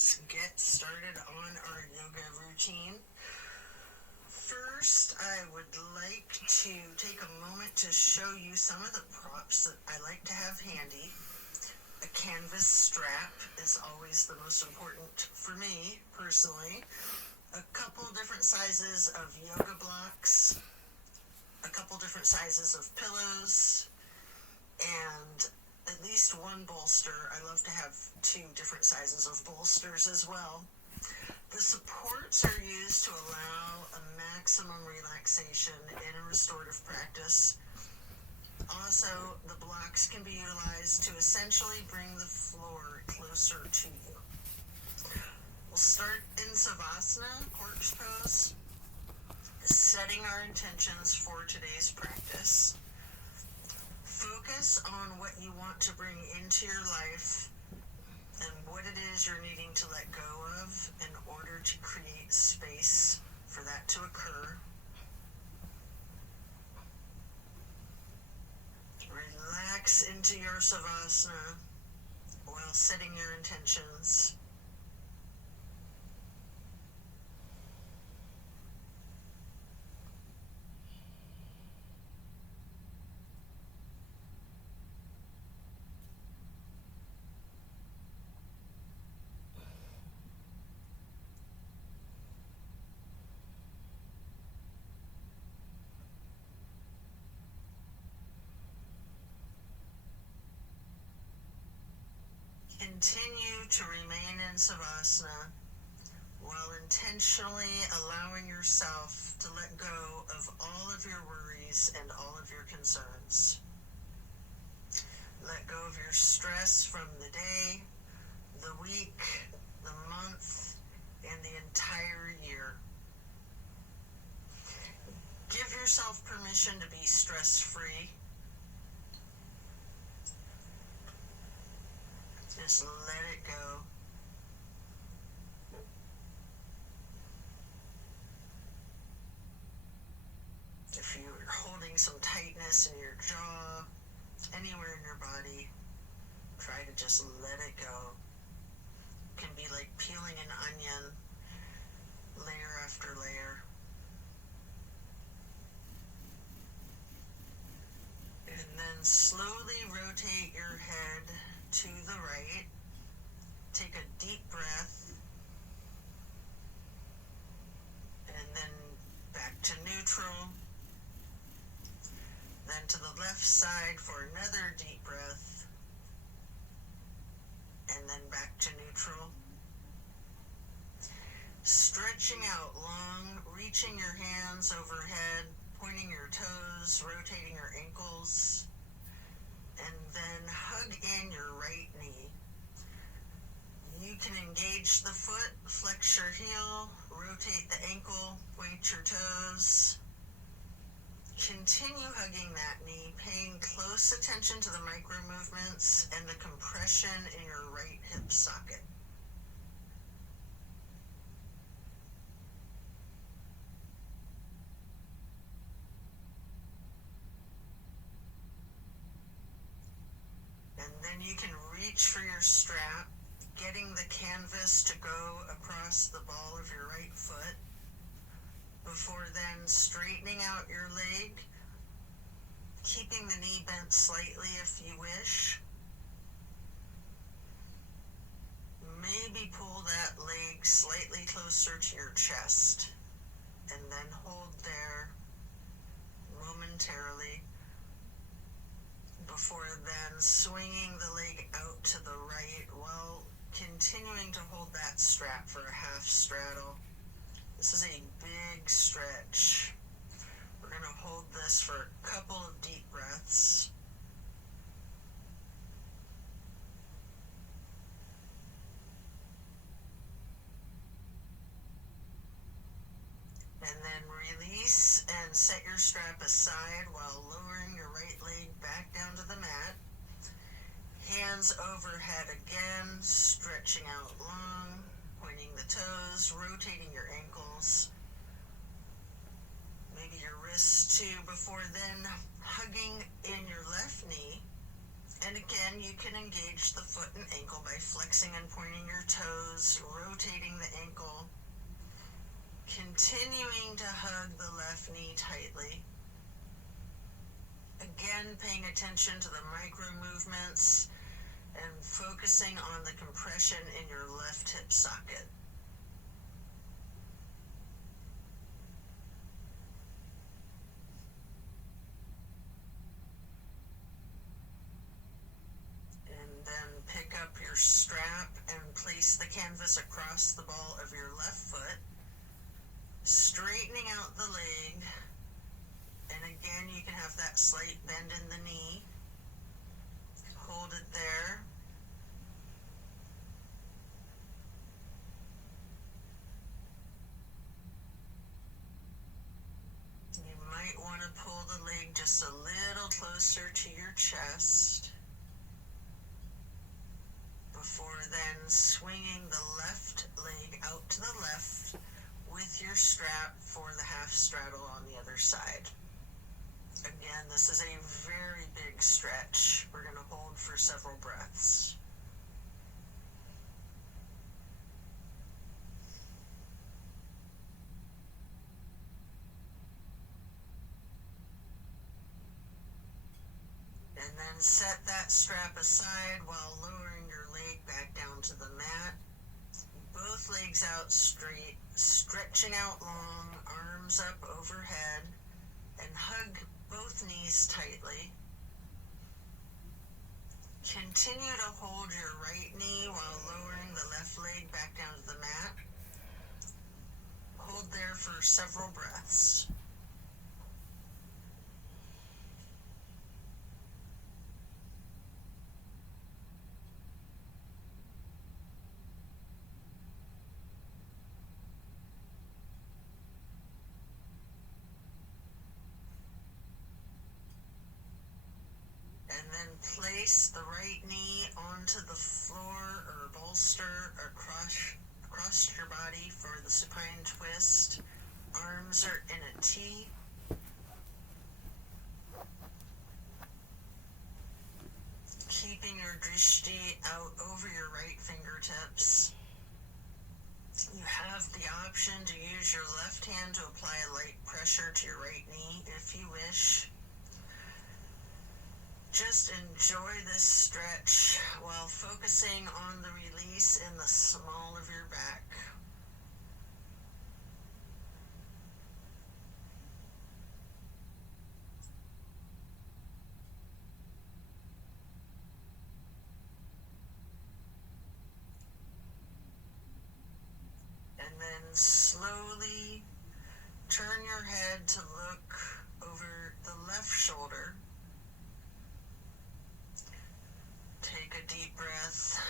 let's get started on our yoga routine. First, I would like to take a moment to show you some of the props that I like to have handy. A canvas strap is always the most important for me, personally. A couple different sizes of yoga blocks, a couple different sizes of pillows, and at least one bolster. I love to have 2 different sizes of bolsters as well. The supports are used to allow a maximum relaxation in a restorative practice. Also, the blocks can be utilized to essentially bring the floor closer to you. We'll start in Savasana, corpse pose, setting our intentions for today's practice. Focus on what you want to bring into your life and what it is you're needing to let go of in order to create space for that to occur. Relax into your Savasana while setting your intentions. Continue to remain in Savasana while intentionally allowing yourself to let go of all of your worries and all of your concerns. Let go of your stress from the day, the week, the month, and the entire year. Give yourself permission to be stress-free. Just let it go. If you're holding some tightness in your jaw, anywhere in your body, try to just let it go. It can be like peeling an onion, layer after layer. And then slowly rotate your head to the right. Take a deep breath. And then back to neutral. Then to the left side for another deep breath. And then back to neutral. Stretching out long, reaching your hands overhead, pointing your toes, rotating your ankles. And then hug in your right knee. You can engage the foot, flex your heel, rotate the ankle, point your toes. Continue hugging that knee, paying close attention to the micro movements and the compression in your right hip socket. And then you can reach for your strap, getting the canvas to go across the ball of your right foot, before then straightening out your leg, keeping the knee bent slightly if you wish. Maybe pull that leg slightly closer to your chest, and then hold there momentarily, before then swinging the leg out to the right while continuing to hold that strap for a half straddle. This is a big stretch. We're going to hold this for a couple of deep breaths. And then release and set your strap aside while lowering your right leg back down to the mat. Hands overhead again, stretching out long, pointing the toes, rotating your ankles. Maybe your wrists too, before then hugging in your left knee And again, you can engage the foot and ankle by flexing and pointing your toes, rotating the ankle, continuing to hug the left knee tightly. Again, paying attention to the micro movements and focusing on the compression in your left hip socket. And then pick up your strap and place the canvas across the ball of your left foot, straightening out the leg. And again, you can have that slight bend in the knee. Hold it there. You might want to pull the leg just a little closer to your chest before then swinging the left leg out to the left with your strap for the half straddle on the other side. Again, this is a very big stretch. We're going to hold for several breaths. And then set that strap aside while lowering your leg back down to the mat. Both legs out straight, stretching out long, arms up overhead, and hug both knees tightly. Continue to hold your right knee while lowering the left leg back down to the mat. Hold there for several breaths. And then place the right knee onto the floor or bolster across your body for the supine twist. Arms are in a T. Keeping your drishti out over your right fingertips. You have the option to use your left hand to apply a light pressure to your right knee if you wish. Just enjoy this stretch while focusing on the release in the small of your back. And then slowly turn your head to look over the left shoulder. Take a deep breath.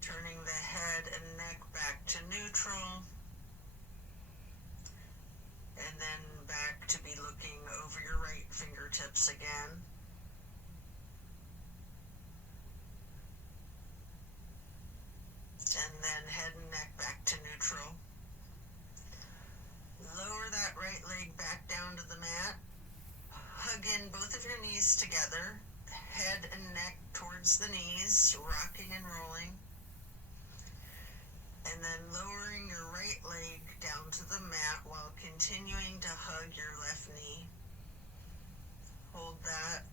Turning the head and neck back to neutral. And then back to be looking over your right fingertips again. And then head and neck back to neutral. Lower that right leg back down to the mat. Hug in both of your knees together. Head and neck towards the knees, rocking and rolling. And then lowering your right leg down to the mat while continuing to hug your left knee. Hold that.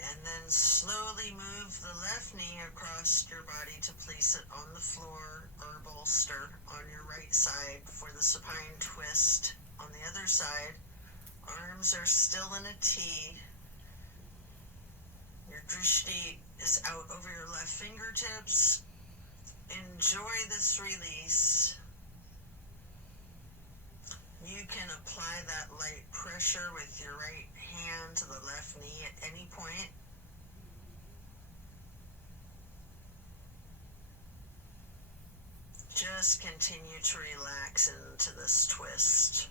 And then slowly move the left knee across your body to place it on the floor or bolster on your right side for the supine twist. On the other side, arms are still in a T. Your drishti is out over your left fingertips. Enjoy this release. You can apply that light pressure with your right hand to the left knee at any point. just continue to relax into this twist.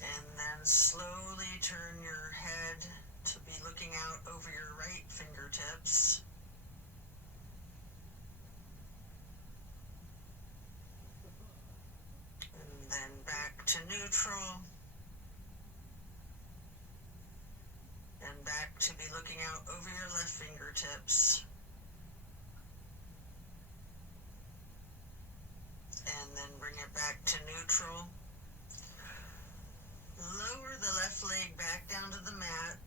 And then slowly turn your head to be looking out over your right fingertips. And then back to neutral. And back to be looking out over your left fingertips. And then bring it back to neutral. Lower the left leg back down to the mat.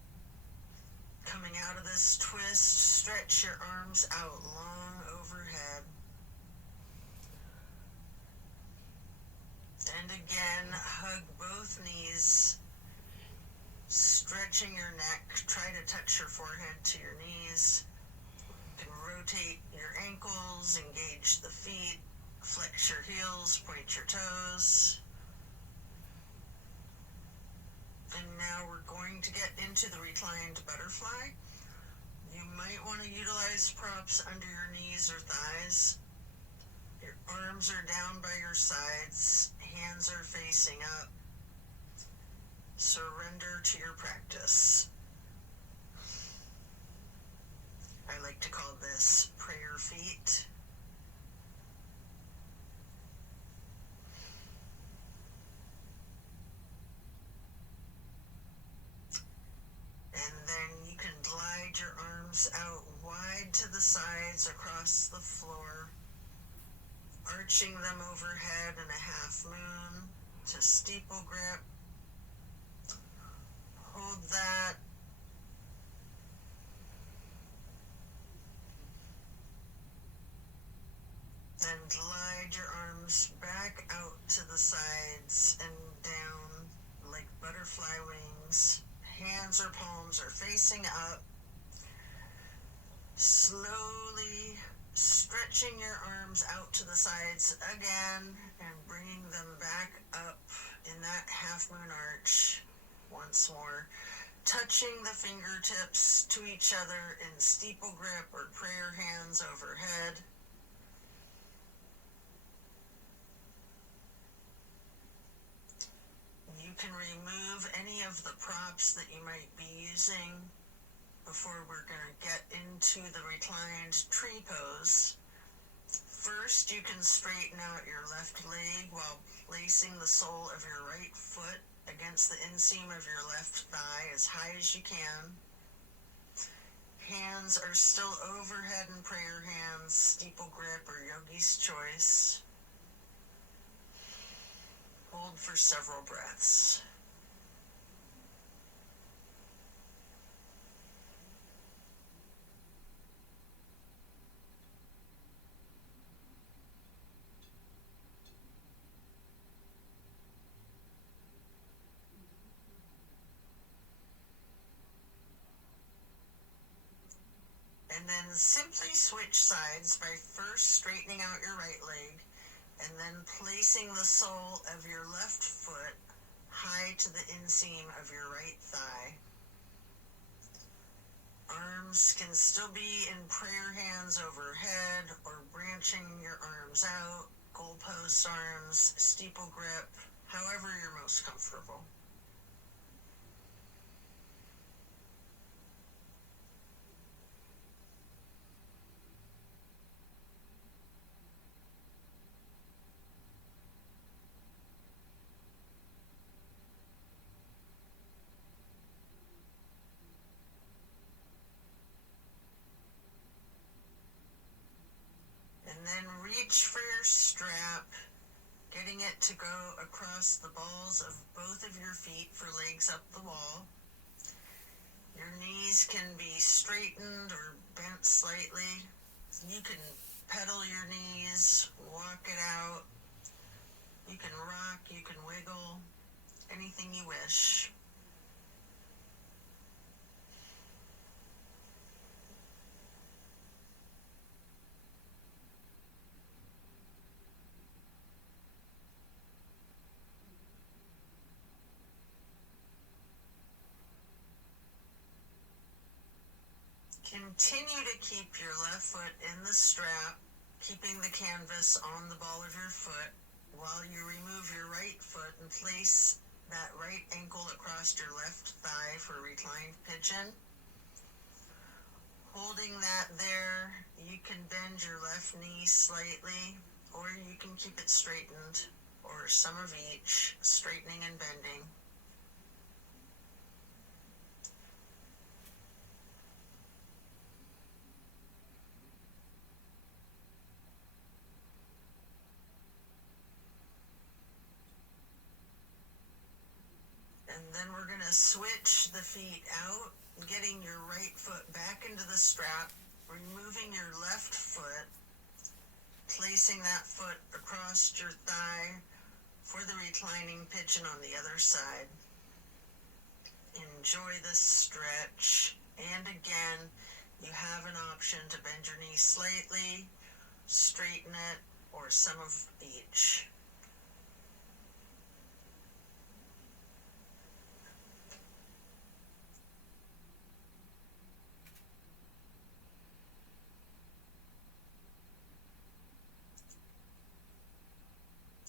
Coming out of this twist, stretch your arms out long overhead. And again, hug both knees, stretching your neck. Try to touch your forehead to your knees. You can rotate your ankles, engage the feet, flex your heels, point your toes. And now we're going to get into the reclined butterfly. You might want to utilize props under your knees or thighs. Your arms are down by your sides, hands are facing up. Surrender to your practice. I like to call this prayer feet. And then you can glide your arms out wide to the sides across the floor, arching them overhead in a half moon to steeple grip. Hold that. Then glide your arms back out to the sides and down like butterfly wings. Hands or palms are facing up. Slowly stretching your arms out to the sides again and bringing them back up in that half moon arch once more. Touching the fingertips to each other in steeple grip or prayer hands overhead. You can remove any of the props that you might be using before we're going to get into the reclined tree pose. First, you can straighten out your left leg while placing the sole of your right foot against the inseam of your left thigh as high as you can. Hands are still overhead in prayer hands, steeple grip or yogi's choice. Hold for several breaths. And then simply switch sides by first straightening out your right leg and then placing the sole of your left foot high to the inseam of your right thigh. Arms can still be in prayer hands overhead or branching your arms out, goalpost arms, steeple grip, however you're most comfortable. And then reach for your strap, getting it to go across the balls of both of your feet for legs up the wall. Your knees can be straightened or bent slightly. You can pedal your knees, walk it out. You can rock, you can wiggle, anything you wish. Continue to keep your left foot in the strap, keeping the canvas on the ball of your foot while you remove your right foot and place that right ankle across your left thigh for reclined pigeon. Holding that there, you can bend your left knee slightly, or you can keep it straightened, or some of each, straightening and bending. And then we're going to switch the feet out, getting your right foot back into the strap, removing your left foot, placing that foot across your thigh for the reclining pigeon on the other side. Enjoy this stretch. And again, you have an option to bend your knee slightly, straighten it, or some of each.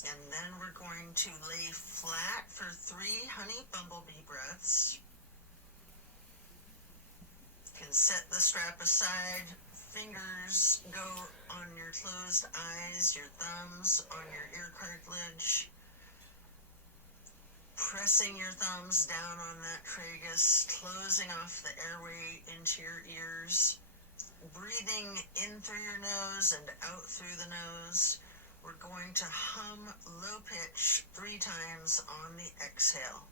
And then we're going to lay flat for 3 honey bumblebee breaths. You can set the strap aside, fingers go on your closed eyes, your thumbs on your ear cartilage, pressing your thumbs down on that tragus, closing off the airway into your ears, breathing in through your nose and out through the nose. We're going to hum low pitch 3 times on the exhale.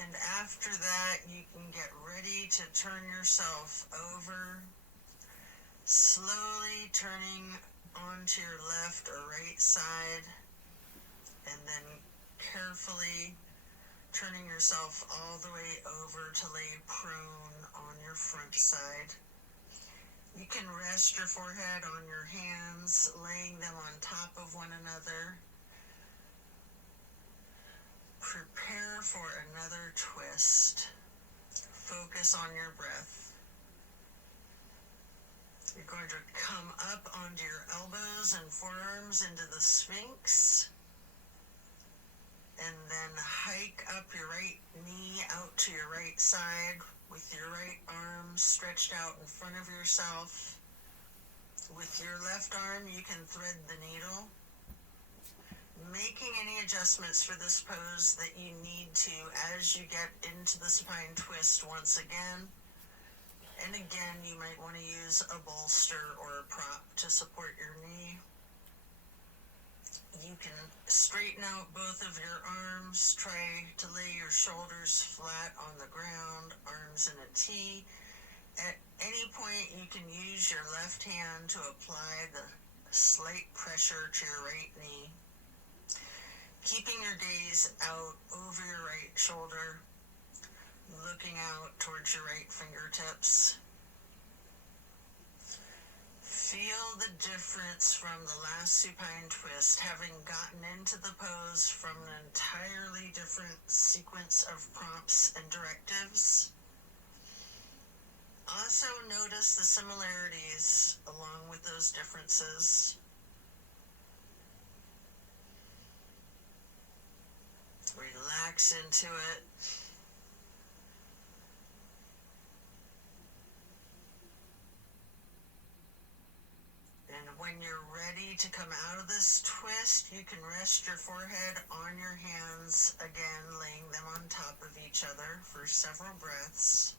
And after that, you can get ready to turn yourself over, slowly turning onto your left or right side, and then carefully turning yourself all the way over to lay prone on your front side. You can rest your forehead on your hands, laying them on top of one another. Prepare for another twist. Focus on your breath. You're going to come up onto your elbows and forearms into the Sphinx. And then hike up your right knee out to your right side with your right arm stretched out in front of yourself. With your left arm, you can thread the needle, making any adjustments for this pose that you need to as you get into the supine twist once again. And again, you might want to use a bolster or a prop to support your knee. You can straighten out both of your arms, try to lay your shoulders flat on the ground, arms in a T. At any point, you can use your left hand to apply the slight pressure to your right knee. Keeping your gaze out over your right shoulder, looking out towards your right fingertips. Feel the difference from the last supine twist, having gotten into the pose from an entirely different sequence of prompts and directives. Also notice the similarities along with those differences. Relax into it. When you're ready to come out of this twist, you can rest your forehead on your hands, again laying them on top of each other for several breaths.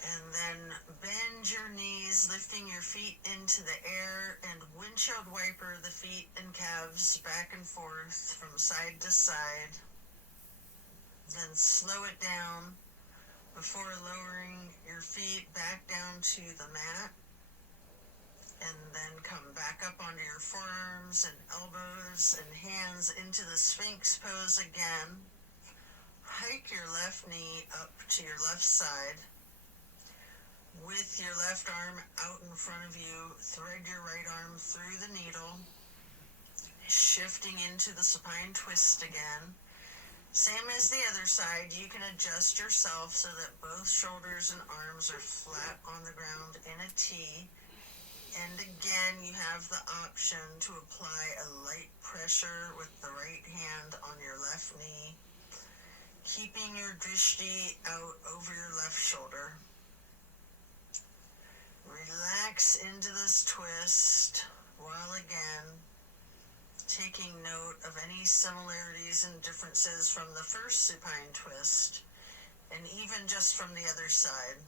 And then bend your knees, lifting your feet into the air, and windshield wiper the feet and calves back and forth from side to side. Then slow it down before lowering your feet back down to the mat. And then come back up onto your forearms and elbows and hands into the Sphinx pose again. Hike your left knee up to your left side. With your left arm out in front of you, thread your right arm through the needle, shifting into the supine twist again. Same as the other side, you can adjust yourself so that both shoulders and arms are flat on the ground in a T. And again, you have the option to apply a light pressure with the right hand on your left knee, keeping your drishti out over your left shoulder. Relax into this twist while again taking note of any similarities and differences from the first supine twist, and even just from the other side.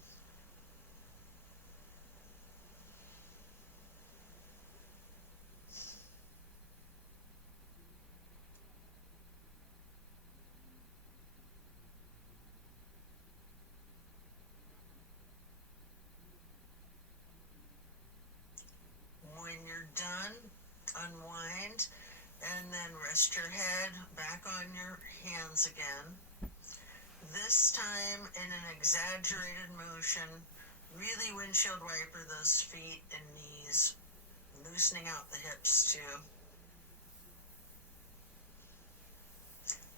When you're done, unwind, and then rest your head back on your hands again. This time in an exaggerated motion, really windshield wiper those feet and knees, loosening out the hips too.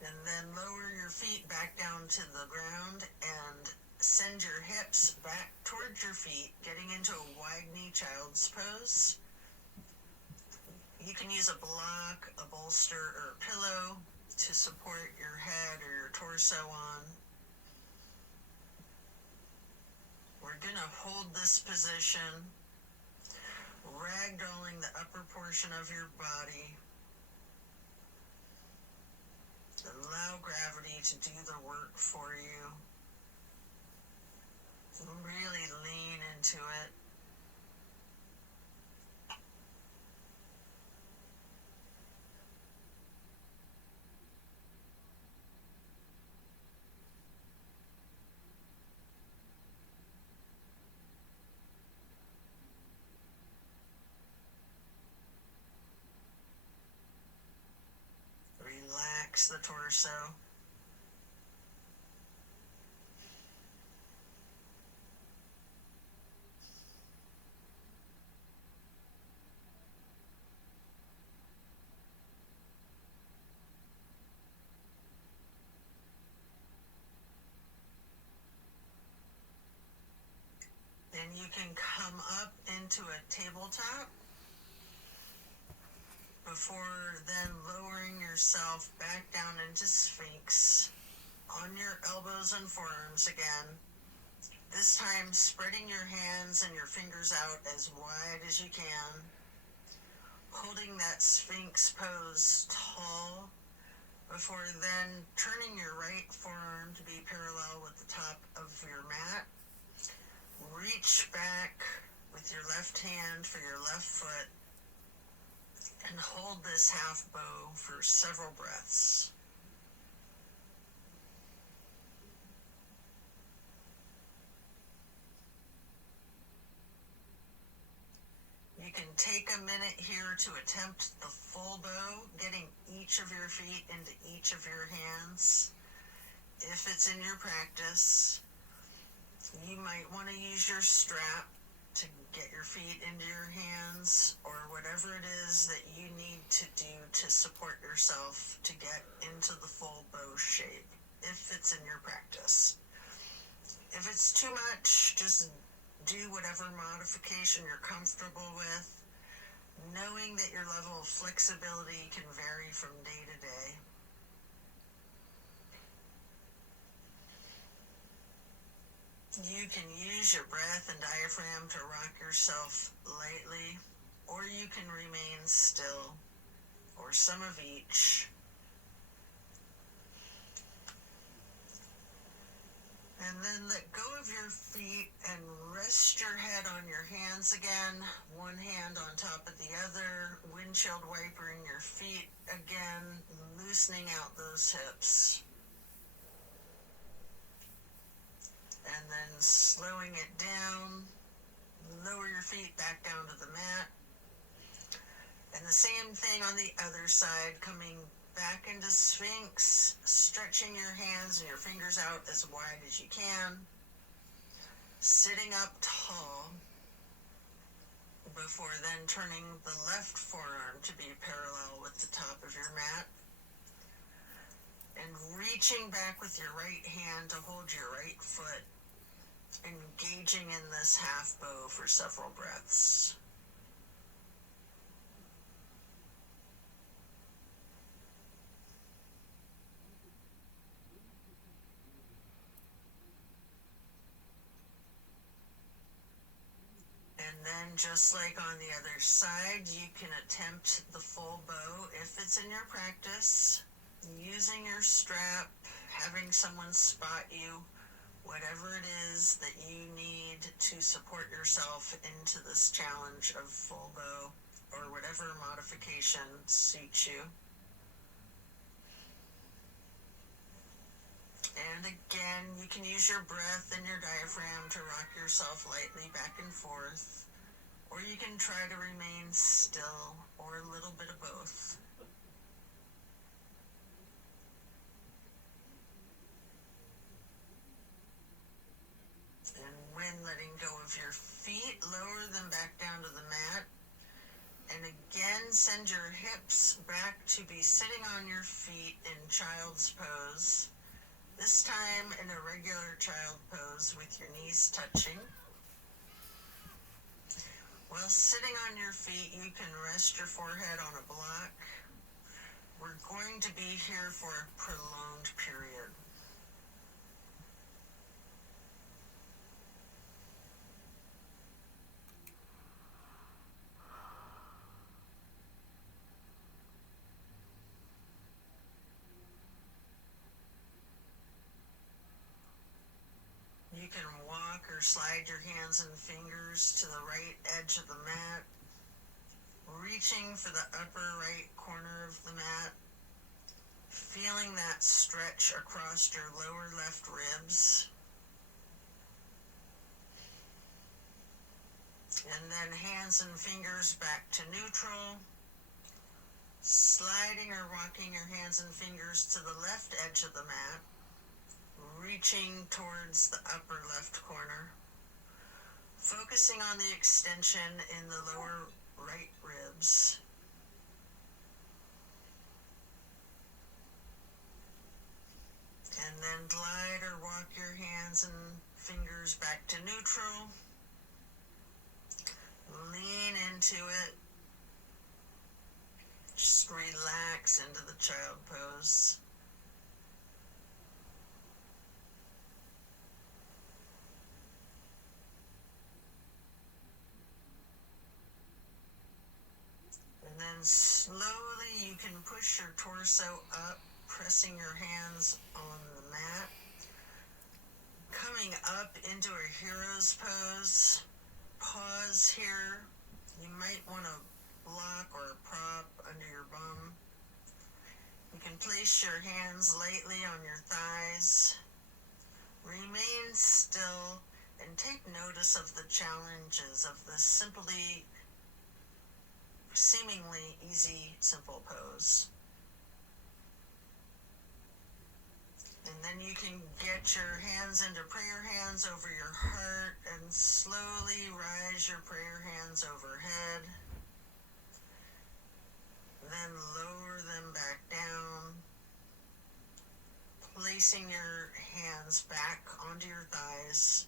And then lower your feet back down to the ground and send your hips back towards your feet, getting into a wide knee child's pose. You can use a block, a bolster, or a pillow to support your head or your torso on. We're going to hold this position, ragdolling the upper portion of your body. Allow gravity to do the work for you. Really lean into it. Relax the torso. Then you can come up into a tabletop before then lowering yourself back down into Sphinx on your elbows and forearms again. This time spreading your hands and your fingers out as wide as you can, holding that Sphinx pose tall before then turning your right forearm to be parallel with the top of your mat. Reach back with your left hand for your left foot and hold this half bow for several breaths. You can take a minute here to attempt the full bow, getting each of your feet into each of your hands. If it's in your practice, you might want to use your strap to get your feet into your hands, or whatever it is that you need to do to support yourself to get into the full bow shape, if it's in your practice. If it's too much, just do whatever modification you're comfortable with, knowing that your level of flexibility can vary from day to day. You can use your breath and diaphragm to rock yourself lightly, or you can remain still, or some of each. And then let go of your feet and rest your head on your hands again, one hand on top of the other, windshield wipering your feet again, loosening out those hips. And then slowing it down, lower your feet back down to the mat. And the same thing on the other side, coming back into Sphinx, stretching your hands and your fingers out as wide as you can, sitting up tall, before then turning the left forearm to be parallel with the top of your mat, and reaching back with your right hand to hold your right foot, engaging in this half bow for several breaths. And then just like on the other side, you can attempt the full bow if it's in your practice, using your strap, having someone spot you, whatever it is that you need to support yourself into this challenge of full bow, or whatever modification suits you. And again, you can use your breath and your diaphragm to rock yourself lightly back and forth, or you can try to remain still, or a little bit of both. And when letting go of your feet, lower them back down to the mat. And again, send your hips back to be sitting on your feet in child's pose. This time in a regular child pose with your knees touching. While sitting on your feet, you can rest your forehead on a block. We're going to be here for a prolonged period. You can walk or slide your hands and fingers to the right edge of the mat, reaching for the upper right corner of the mat, feeling that stretch across your lower left ribs. And then hands and fingers back to neutral, sliding or rocking your hands and fingers to the left edge of the mat, reaching towards the upper left corner, focusing on the extension in the lower right ribs. And then glide or walk your hands and fingers back to neutral. Lean into it. Just relax into the child pose. And then slowly you can push your torso up, pressing your hands on the mat. Coming up into a hero's pose. Pause here. You might want a block or a prop under your bum. You can place your hands lightly on your thighs. Remain still and take notice of the challenges of this seemingly easy, simple pose. And then you can get your hands into prayer hands over your heart and slowly rise your prayer hands overhead. Then lower them back down, placing your hands back onto your thighs.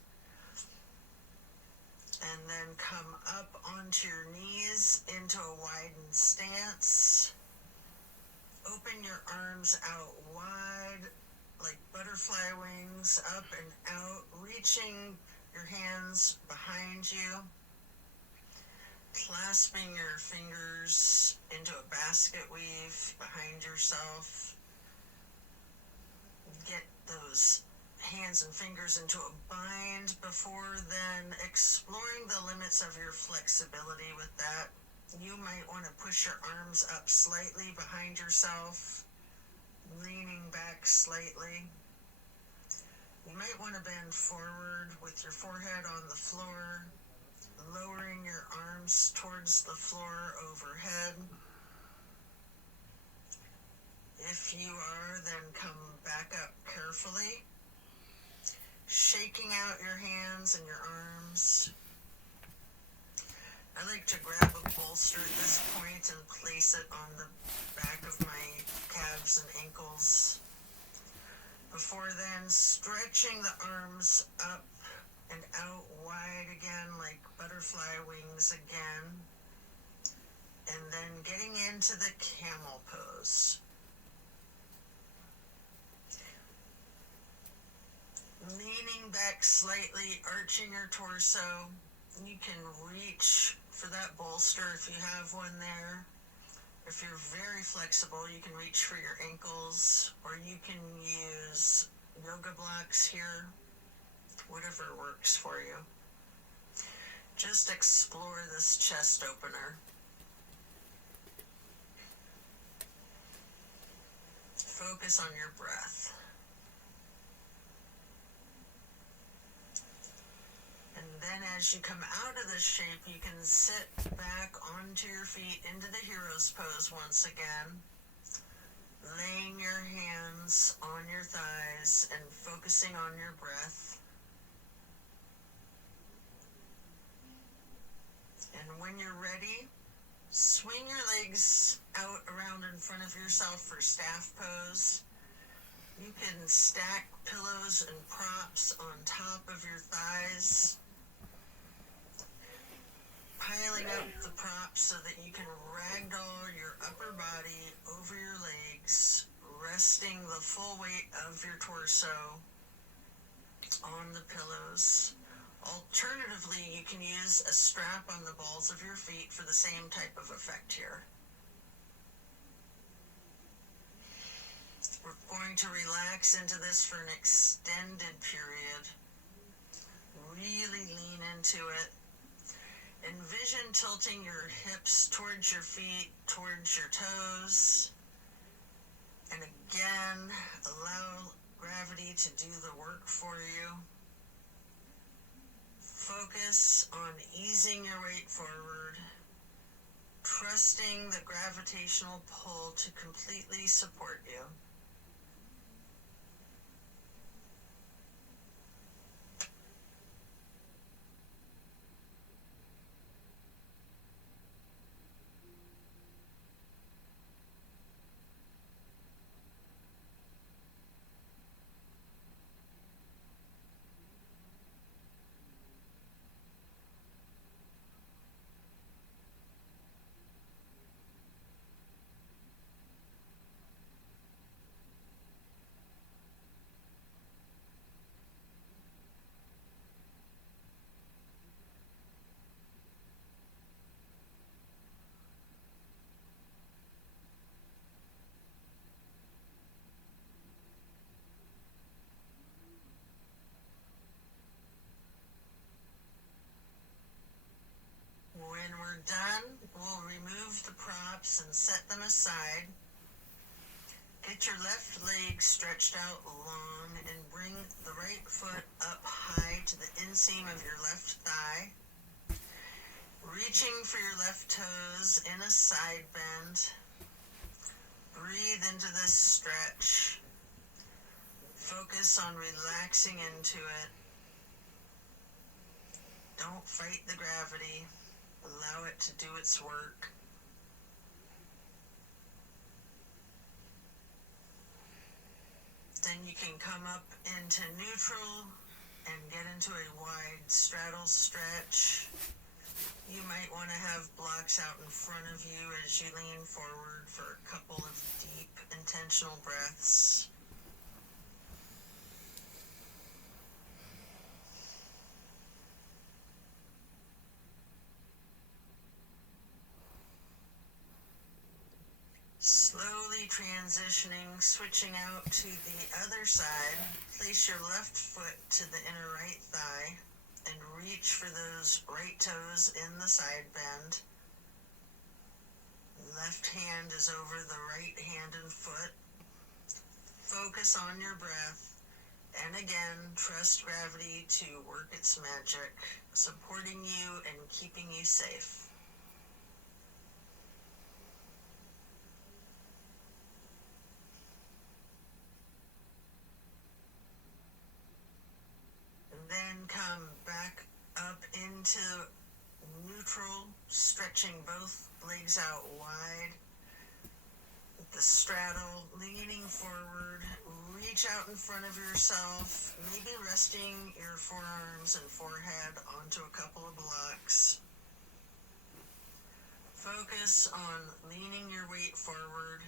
And then come up onto your knees into a widened stance. Open your arms out wide, like butterfly wings, up and out, reaching your hands behind you, clasping your fingers into a basket weave behind yourself. Get those hands and fingers into a bind before then exploring the limits of your flexibility with that. You might want to push your arms up slightly behind yourself, leaning back slightly. You might want to bend forward with your forehead on the floor, lowering your arms towards the floor overhead. If you are, then come back up carefully, shaking out your hands and your arms. I like to grab a bolster at this point and place it on the back of my calves and ankles. Before then, stretching the arms up and out wide again, like butterfly wings again. And then getting into the camel pose. Leaning back slightly, arching your torso. You can reach for that bolster if you have one there. If you're very flexible, you can reach for your ankles, or you can use yoga blocks here, whatever works for you. Just explore this chest opener. Focus on your breath. And then as you come out of this shape, you can sit back onto your feet into the hero's pose once again, laying your hands on your thighs and focusing on your breath. And when you're ready, swing your legs out around in front of yourself for staff pose. You can stack pillows and props on top of your thighs, piling up the props so that you can ragdoll your upper body over your legs, resting the full weight of your torso on the pillows. Alternatively, you can use a strap on the balls of your feet for the same type of effect here. We're going to relax into this for an extended period. Really lean into it. Envision tilting your hips towards your feet, towards your toes. And again, allow gravity to do the work for you. Focus on easing your weight forward, trusting the gravitational pull to completely support you. When we're done, we'll remove the props and set them aside. Get your left leg stretched out long and bring the right foot up high to the inseam of your left thigh. Reaching for your left toes in a side bend. Breathe into this stretch. Focus on relaxing into it. Don't fight the gravity. Allow it to do its work. Then you can come up into neutral and get into a wide straddle stretch. You might want to have blocks out in front of you as you lean forward for a couple of deep, intentional breaths. transitioning, switching out to the other side. Place your left foot to the inner right thigh and reach for those right toes in the side bend. Left hand is over the right hand and foot. Focus on your breath, and again, trust gravity to work its magic, supporting you and keeping you safe. And then come back up into neutral, stretching both legs out wide. The straddle, leaning forward, reach out in front of yourself, maybe resting your forearms and forehead onto a couple of blocks. Focus on leaning your weight forward.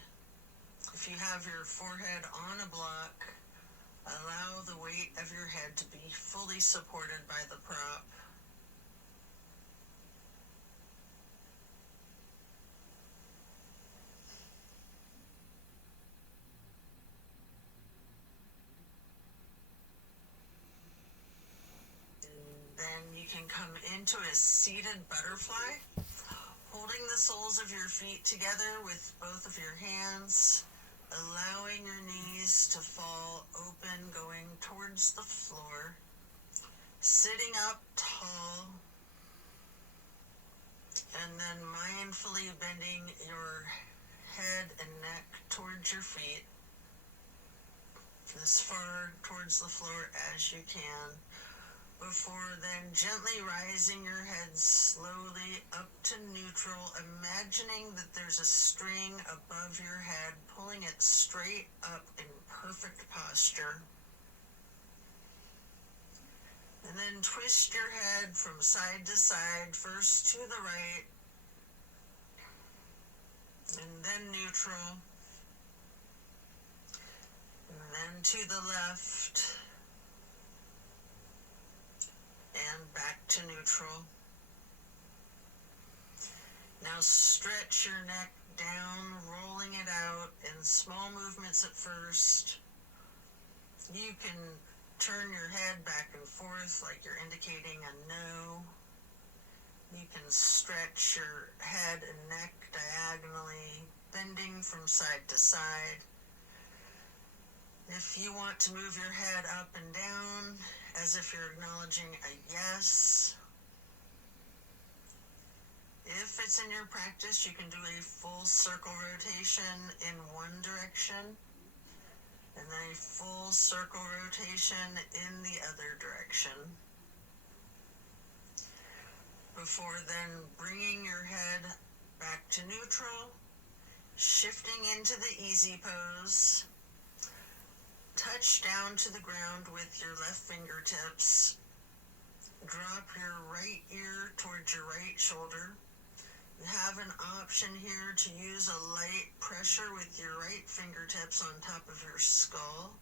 If you have your forehead on a block, allow the weight of your head to be fully supported by the prop. Then you can come into a seated butterfly, holding the soles of your feet together with both of your hands, allowing your knees to fall open, going towards the floor, sitting up tall, and then mindfully bending your head and neck towards your feet, as far towards the floor as you can. Before then, gently rising your head slowly up to neutral, imagining that there's a string above your head, pulling it straight up in perfect posture. And then twist your head from side to side, first to the right, and then neutral, and then to the left, and back to neutral. Now stretch your neck down, rolling it out in small movements at first. You can turn your head back and forth like you're indicating a no. You can stretch your head and neck diagonally, bending from side to side. If you want to move your head up and down, as if you're acknowledging a yes. If it's in your practice, you can do a full circle rotation in one direction, and then a full circle rotation in the other direction. Before then, bringing your head back to neutral, shifting into the easy pose. Touch down to the ground with your left fingertips. Drop your right ear towards your right shoulder. You have an option here to use a light pressure with your right fingertips on top of your skull.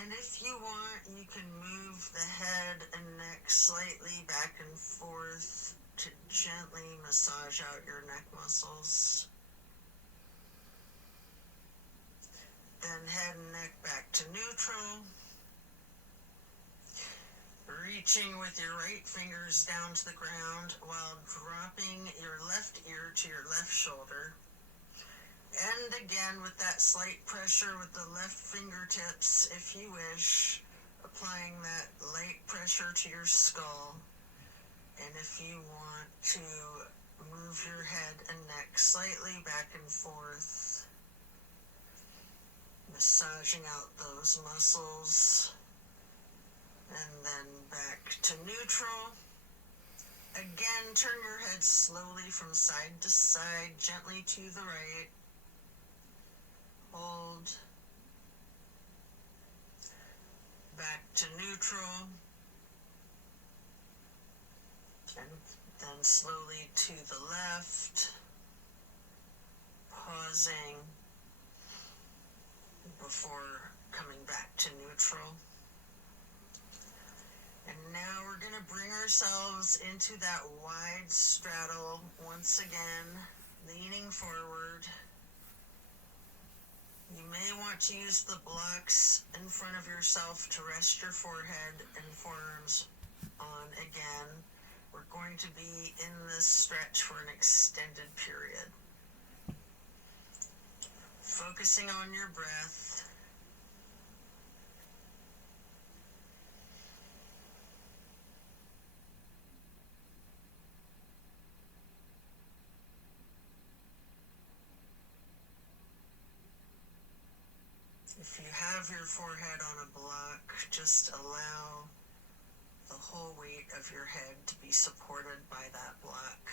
And if you want, you can move the head and neck slightly back and forth to gently massage out your neck muscles. Then head and neck back to neutral. Reaching with your right fingers down to the ground while dropping your left ear to your left shoulder. And again with that slight pressure with the left fingertips, if you wish, applying that light pressure to your skull. And if you want to move your head and neck slightly back and forth, massaging out those muscles, and then back to neutral. Again, turn your head slowly from side to side, gently to the right. Hold. Back to neutral. And then slowly to the left. Pausing before coming back to neutral. And now we're going to bring ourselves into that wide straddle once again, leaning forward. You may want to use the blocks in front of yourself to rest your forehead and forearms on again. We're going to be in this stretch for an extended period. Focusing on your breath. If you have your forehead on a block, just allow the whole weight of your head to be supported by that block.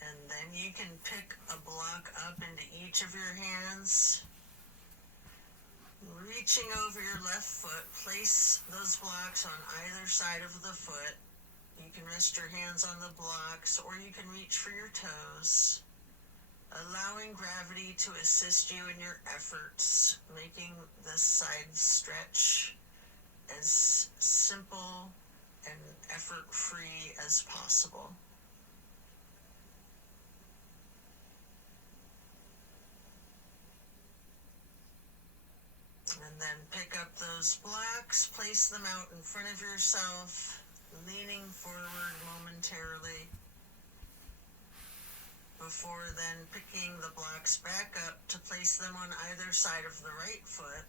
And then you can pick a block up into each of your hands. Reaching over your left foot, place those blocks on either side of the foot. You can rest your hands on the blocks, or you can reach for your toes, allowing gravity to assist you in your efforts, making this side stretch as simple and effort-free as possible. And then pick up those blocks, place them out in front of yourself, leaning forward momentarily, before then picking the blocks back up to place them on either side of the right foot.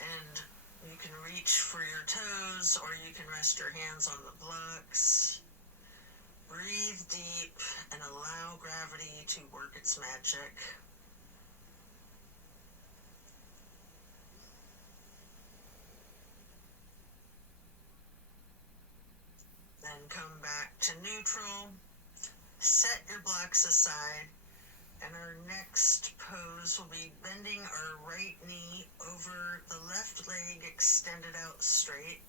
And you can reach for your toes, or you can rest your hands on the blocks. Breathe deep and allow gravity to work its magic. Then come back to neutral, set your blocks aside, and our next pose will be bending our right knee over the left leg extended out straight,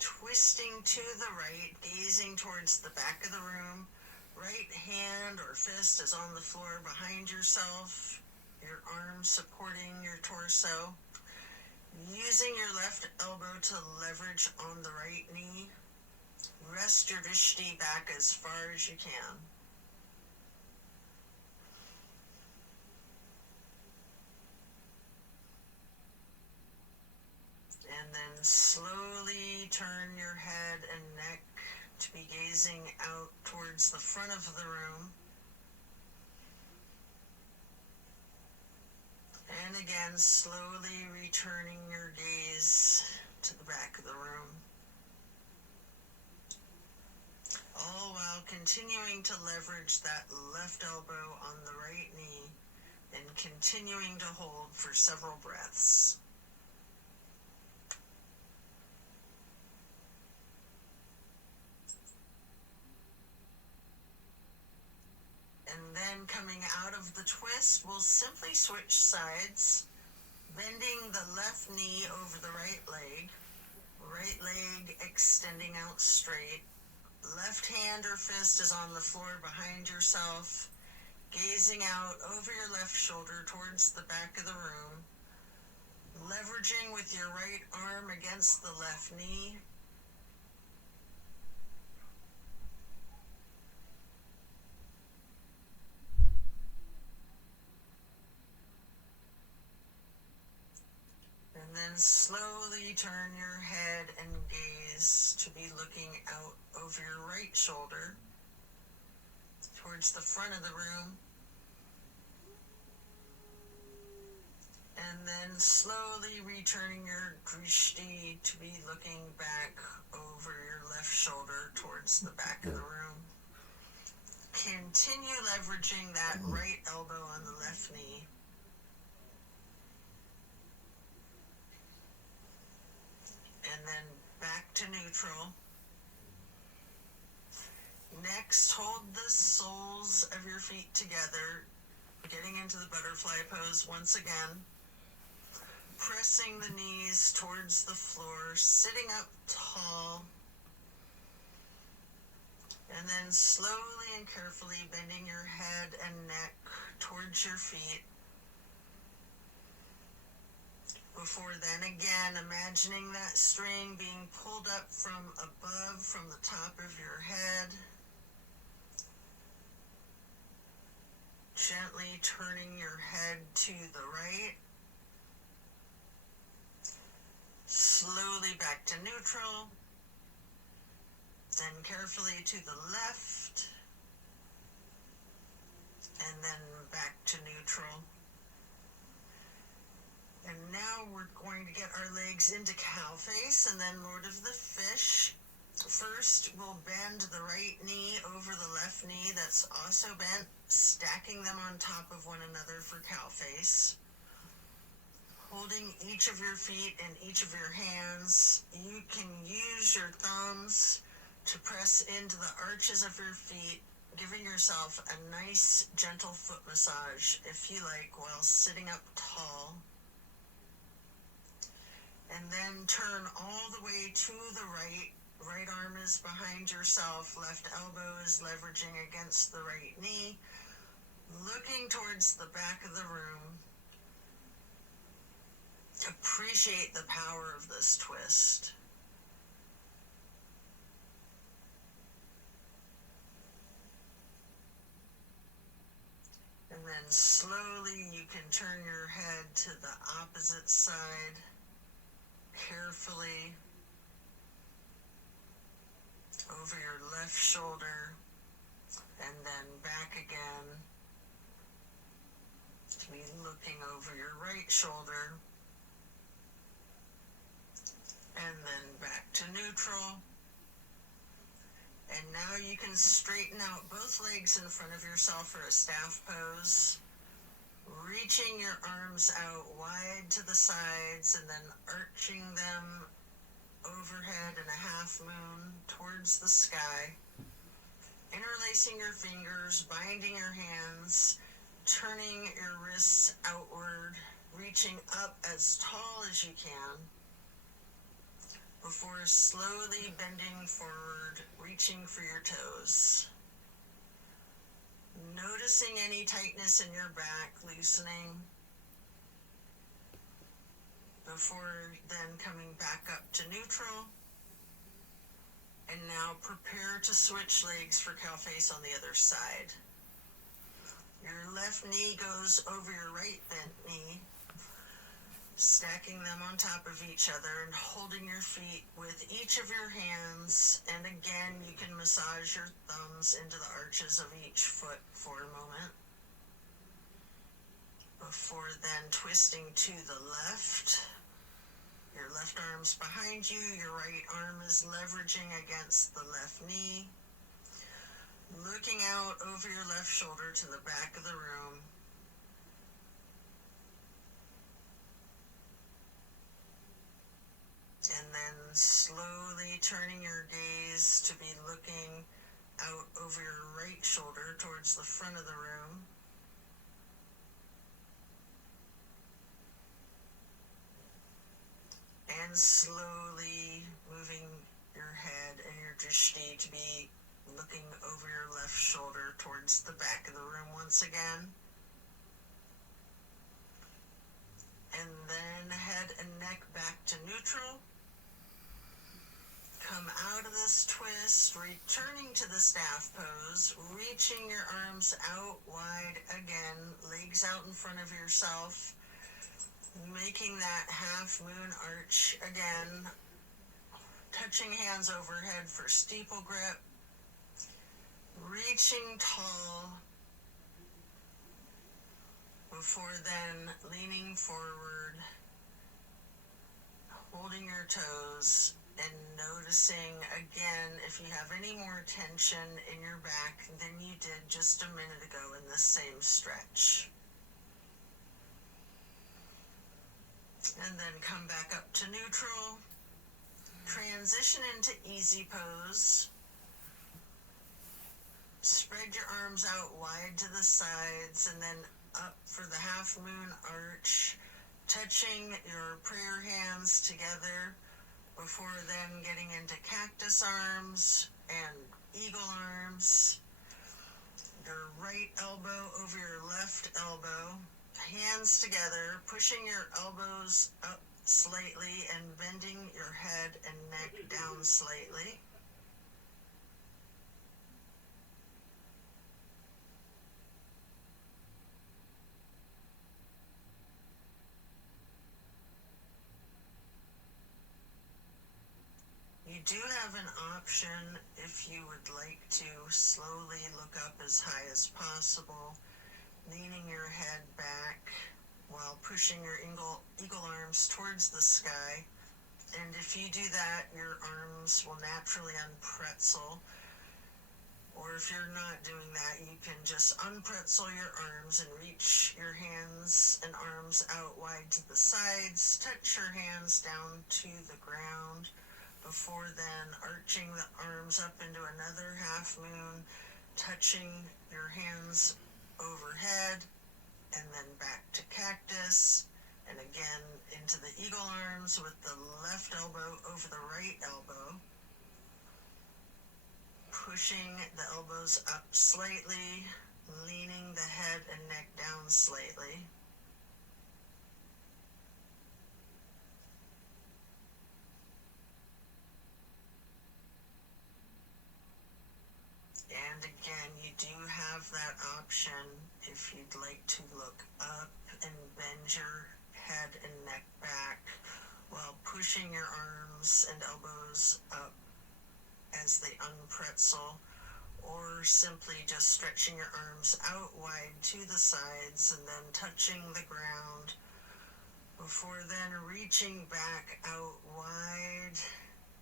twisting to the right, gazing towards the back of the room. Right hand or fist is on the floor behind yourself, your arm supporting your torso. Using your left elbow to leverage on the right knee, rest your drishti back as far as you can. And then slowly turn your head and neck to be gazing out towards the front of the room. And again, slowly returning your gaze to the back of the room. All while continuing to leverage that left elbow on the right knee and continuing to hold for several breaths. And then coming out of the twist, we'll simply switch sides, bending the left knee over the right leg extending out straight. Left hand or fist is on the floor behind yourself, gazing out over your left shoulder towards the back of the room, leveraging with your right arm against the left knee. And then slowly turn your head and gaze to be looking out over your right shoulder towards the front of the room. And then slowly returning your drishti to be looking back over your left shoulder towards the back of the room. Continue leveraging that right elbow on the left knee. And then back to neutral. Next, hold the soles of your feet together, getting into the butterfly pose once again. Pressing the knees towards the floor, sitting up tall. And then slowly and carefully bending your head and neck towards your feet. Before then, again, imagining that string being pulled up from above, from the top of your head. Gently turning your head to the right. Slowly back to neutral. Then carefully to the left. And then back to neutral. And now we're going to get our legs into cow face and then Lord of the Fish. First, we'll bend the right knee over the left knee that's also bent, stacking them on top of one another for cow face. Holding each of your feet in each of your hands, you can use your thumbs to press into the arches of your feet, giving yourself a nice, gentle foot massage, if you like, while sitting up tall. And then turn all the way to the right. Right arm is behind yourself, left elbow is leveraging against the right knee, looking towards the back of the room. Appreciate the power of this twist. And then slowly you can turn your head to the opposite side, carefully, over your left shoulder, and then back again, to be looking over your right shoulder, and then back to neutral. And now you can straighten out both legs in front of yourself for a staff pose, reaching your arms out wide to the sides and then arching them overhead in a half moon towards the sky, interlacing your fingers, binding your hands, turning your wrists outward, reaching up as tall as you can, before slowly bending forward, reaching for your toes. Noticing any tightness in your back, loosening, before then coming back up to neutral. And now prepare to switch legs for cow face on the other side. Your left knee goes over your right bent knee, stacking them on top of each other and holding your feet with each of your hands. And again, you can massage your thumbs into the arches of each foot for a moment. Before then twisting to the left. Your left arm's behind you, your right arm is leveraging against the left knee. Looking out over your left shoulder to the back of the room. And then slowly turning your gaze to be looking out over your right shoulder towards the front of the room. And slowly moving your head and your drishti to be looking over your left shoulder towards the back of the room once again. And then head and neck back to neutral. Come out of this twist, returning to the staff pose, reaching your arms out wide again, legs out in front of yourself. Making that half moon arch again, touching hands overhead for steeple grip, reaching tall, before then leaning forward, holding your toes, and noticing again if you have any more tension in your back than you did just a minute ago in the same stretch. And then come back up to neutral. Transition into easy pose. Spread your arms out wide to the sides and then up for the half moon arch, touching your prayer hands together before then getting into cactus arms and eagle arms. Your right elbow over your left elbow, hands together, pushing your elbows up slightly and bending your head and neck down slightly. You do have an option if you would like to slowly look up as high as possible, leaning your head back while pushing your eagle arms towards the sky. And if you do that, your arms will naturally unpretzel. Or if you're not doing that, you can just unpretzel your arms and reach your hands and arms out wide to the sides. Touch your hands down to the ground. Before then, arching the arms up into another half moon, touching your hands overhead, and then back to cactus, and again into the eagle arms with the left elbow over the right elbow, pushing the elbows up slightly, leaning the head and neck down slightly. And again, you do have that option if you'd like to look up and bend your head and neck back while pushing your arms and elbows up as they unpretzel, or simply just stretching your arms out wide to the sides and then touching the ground before then reaching back out wide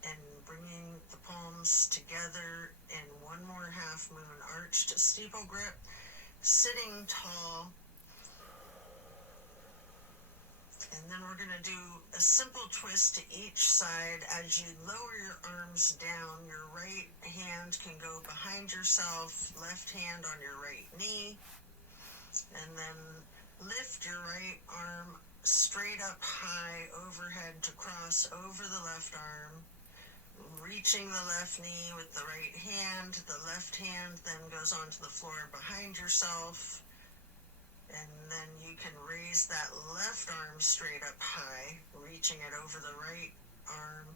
and bringing the palms together in one more half moon arch to steeple grip, sitting tall. And then we're going to do a simple twist to each side. As you lower your arms down, your right hand can go behind yourself, left hand on your right knee, and then lift your right arm straight up high overhead to cross over the left arm, reaching the left knee with the right hand. The left hand then goes onto the floor behind yourself, and then you can raise that left arm straight up high, reaching it over the right arm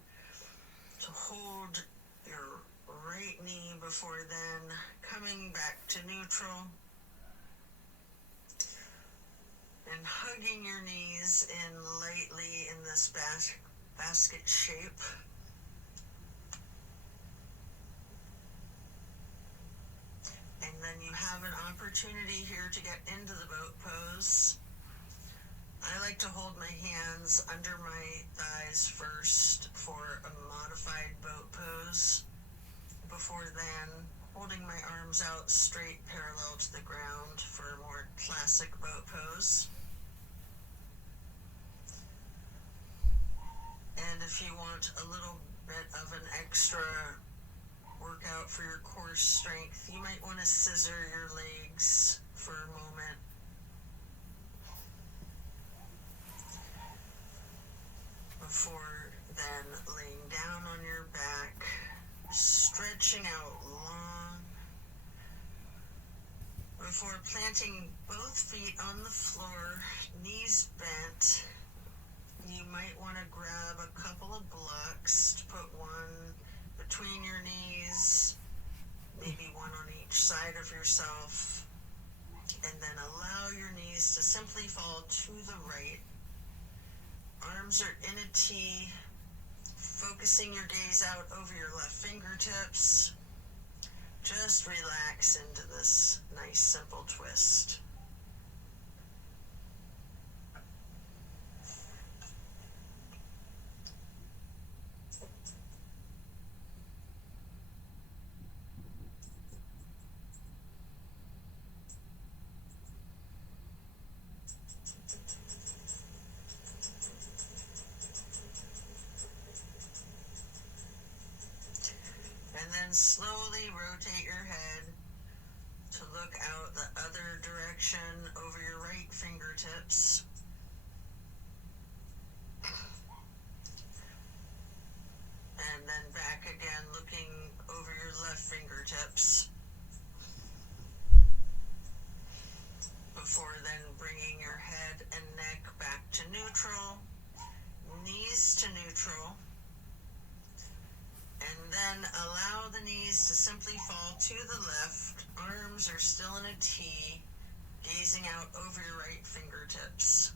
to hold your right knee before then coming back to neutral and hugging your knees in lightly in this basket shape. And then you have an opportunity here to get into the boat pose. I like to hold my hands under my thighs first for a modified boat pose. Before then, holding my arms out straight parallel to the ground for a more classic boat pose. And if you want a little bit of an extra workout for your core strength, you might want to scissor your legs for a moment. Before then laying down on your back, stretching out long. Before planting both feet on the floor, knees bent, you might want to grab a couple of blocks to put one between your knees, maybe one on each side of yourself, and then allow your knees to simply fall to the right. Arms are in a T, focusing your gaze out over your left fingertips. Just relax into this nice simple twist. And then slowly rotate your head to look out the other direction over your right fingertips. fingertips. Before then bringing your head and neck back to neutral, knees to neutral, and then allow the knees to simply fall to the left. Arms are still in a T, gazing out over your right fingertips.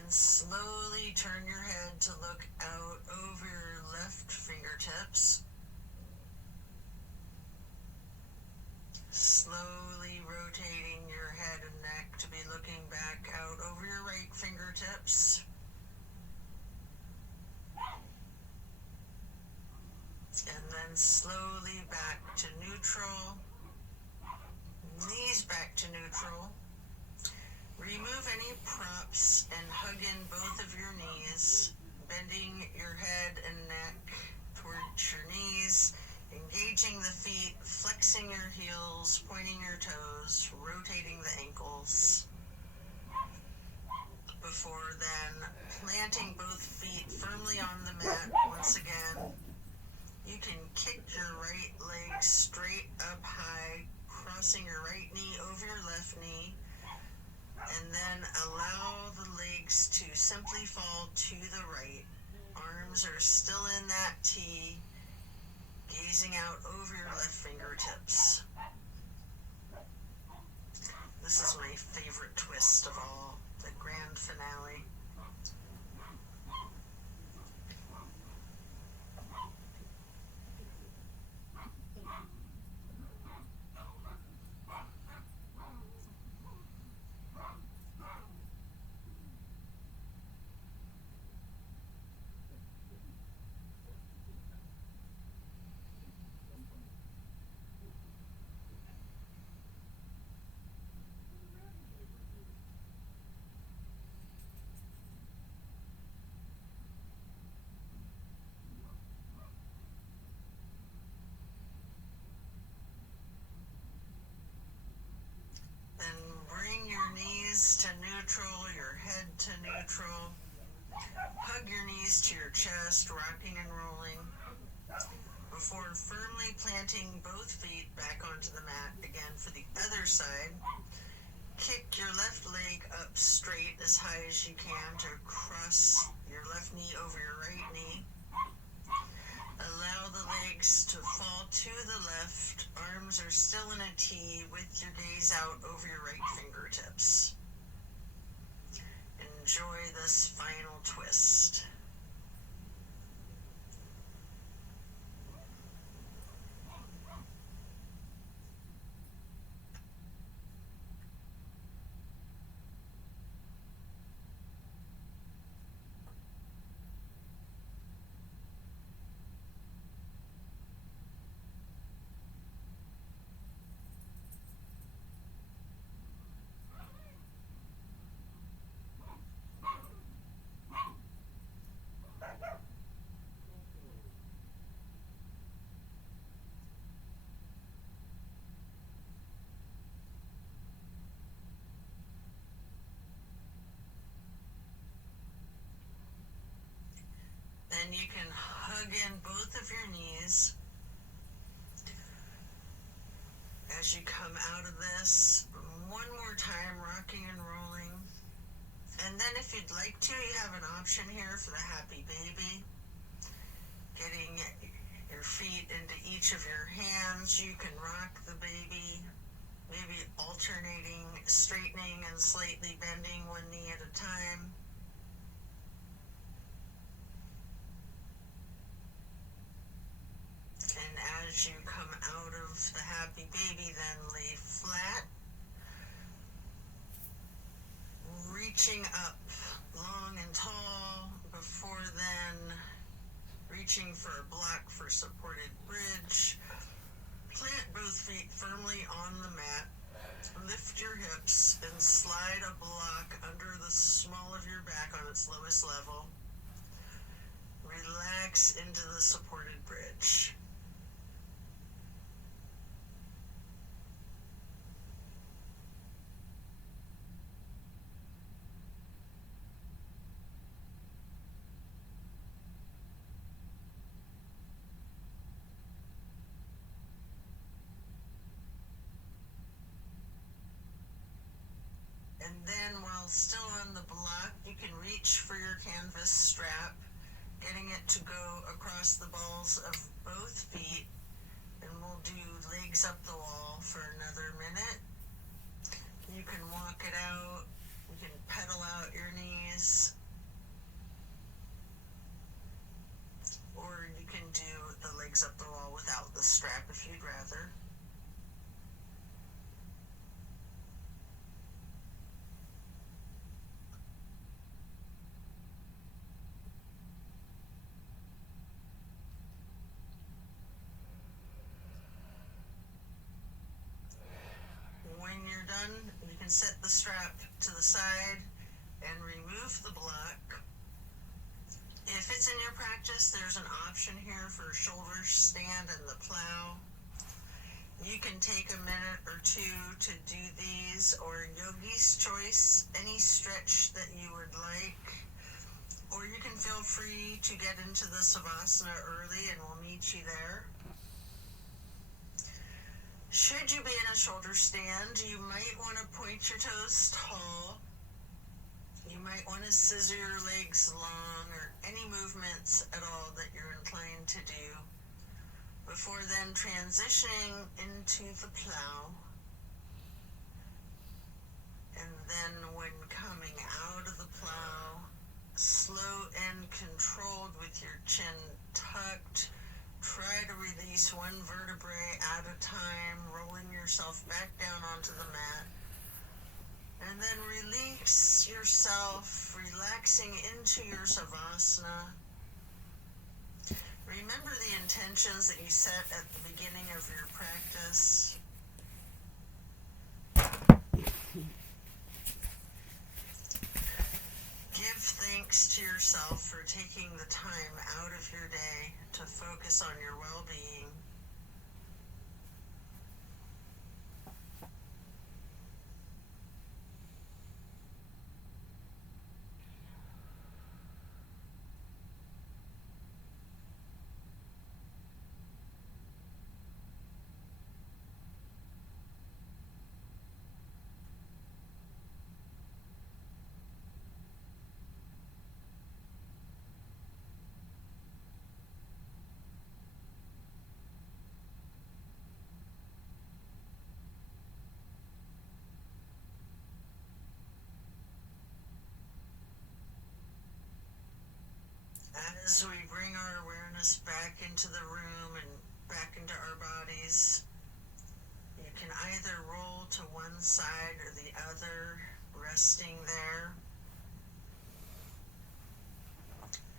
And slowly turn your head to look out over your left fingertips. Slowly rotating your head and neck to be looking back out over your right fingertips. And then slowly back to neutral. Knees back to neutral. Remove any props and hug in both of your knees, bending your head and neck towards your knees, engaging the feet, flexing your heels, pointing your toes, rotating the ankles. Before then, planting both feet firmly on the mat once again. You can kick your right leg straight up high, crossing your right knee over your left knee. And then allow the legs to simply fall to the right. Arms are still in that T, gazing out over your left fingertips. This is my favorite twist of all, the grand finale. Then bring your knees to neutral, your head to neutral. Hug your knees to your chest, rocking and rolling. Before firmly planting both feet back onto the mat again for the other side. Kick your left leg up straight as high as you can to cross your left knee over your right knee. Allow the legs to fall to the left. Arms are still in a T with your gaze out over your right fingertips. Enjoy this final twist. Then you can hug in both of your knees as you come out of this. One more time, rocking and rolling. And then if you'd like to, you have an option here for the happy baby. Getting your feet into each of your hands. You can rock the baby, maybe alternating, straightening and slightly bending one knee at a time. And as you come out of the happy baby, then lay flat, reaching up long and tall, before then reaching for a block for supported bridge. Plant both feet firmly firmly on the mat. Lift your hips and slide a block under the small of your back on its lowest level. Relax into the supported bridge. And then while still on the block, you can reach for your canvas strap, getting it to go across the balls of both feet, and we'll do legs up the wall for another minute. You can walk it out, you can pedal out your knees, or you can do the legs up the wall without the strap if you'd rather. You can set the strap to the side and remove the block. If it's in your practice, there's an option here for shoulder stand and the plow. You can take a minute or two to do these, or yogi's choice, any stretch that you would like. Or you can feel free to get into the savasana early and we'll meet you there. Should you be in a shoulder stand, you might want to point your toes tall. You might want to scissor your legs long, or any movements at all that you're inclined to do, before then transitioning into the plow. And then when coming out of the plow, slow and controlled with your chin tucked, try to release one vertebrae at a time, rolling yourself back down onto the mat. And then release yourself, relaxing into your savasana. Remember the intentions that you set at the beginning of your practice. Give thanks to yourself for taking the time out of your day to focus on your well-being. As we bring our awareness back into the room and back into our bodies, you can either roll to one side or the other, resting there.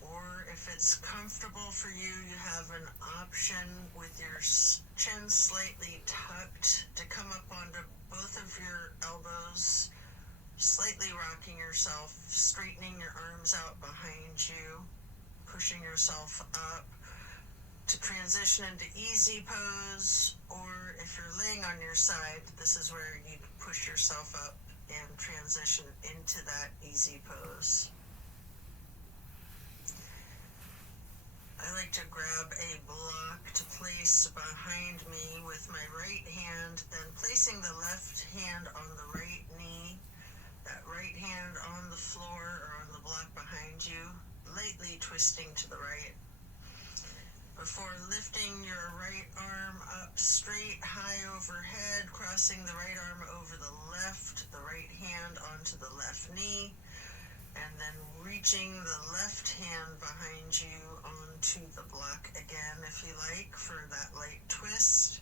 Or if it's comfortable for you, you have an option with your chin slightly tucked to come up onto both of your elbows, slightly rocking yourself, straightening your arms out behind you, pushing yourself up to transition into easy pose. Or if you're laying on your side, this is where you push yourself up and transition into that easy pose. I like to grab a block to place behind me with my right hand, then placing the left hand on the right knee, that right hand on the floor or on the block behind you, lightly twisting to the right. Before lifting your right arm up straight, high overhead, crossing the right arm over the left, the right hand onto the left knee, and then reaching the left hand behind you onto the block again, if you like, for that light twist.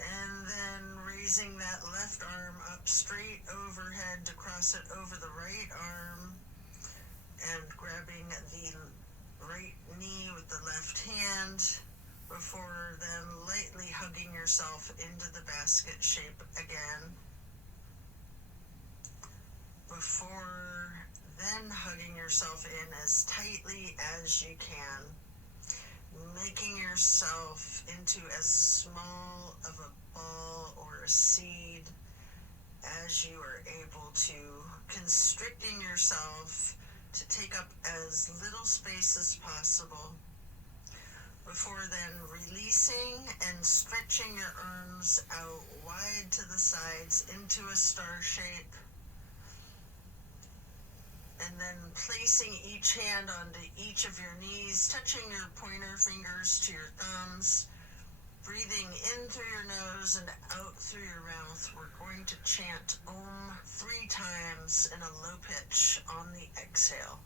And then raising that left arm up straight overhead to cross it over the right arm, and grabbing the right knee with the left hand before then lightly hugging yourself into the basket shape again. Before then hugging yourself in as tightly as you can, making yourself into as small of a ball or a seed as you are able to, constricting yourself to take up as little space as possible. Before then releasing and stretching your arms out wide to the sides into a star shape. And then placing each hand onto each of your knees, touching your pointer fingers to your thumbs, breathing in through your nose and out through your mouth. We're going to chant Om 3 times in a low pitch on the exhale.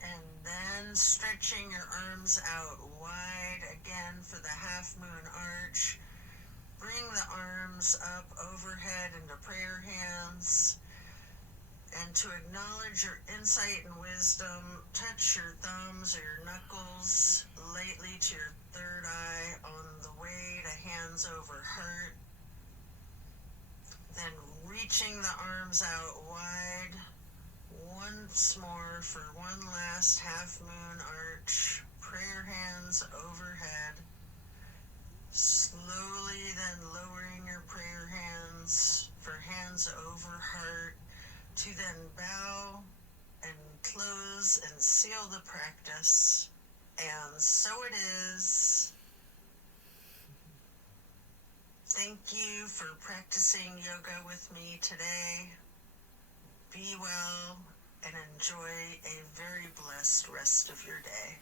And then stretching your arms out wide again for the half moon arch. Bring the arms up overhead into prayer hands. And to acknowledge your insight and wisdom, touch your thumbs or your knuckles lightly to your third eye on the way to hands over heart. Then reaching the arms out wide once more for one last half moon arch. Prayer hands overhead. Slowly then lowering your prayer hands for hands over heart, to then bow and close and seal the practice. And so it is. Thank you for practicing yoga with me today. Be well and enjoy a very blessed rest of your day.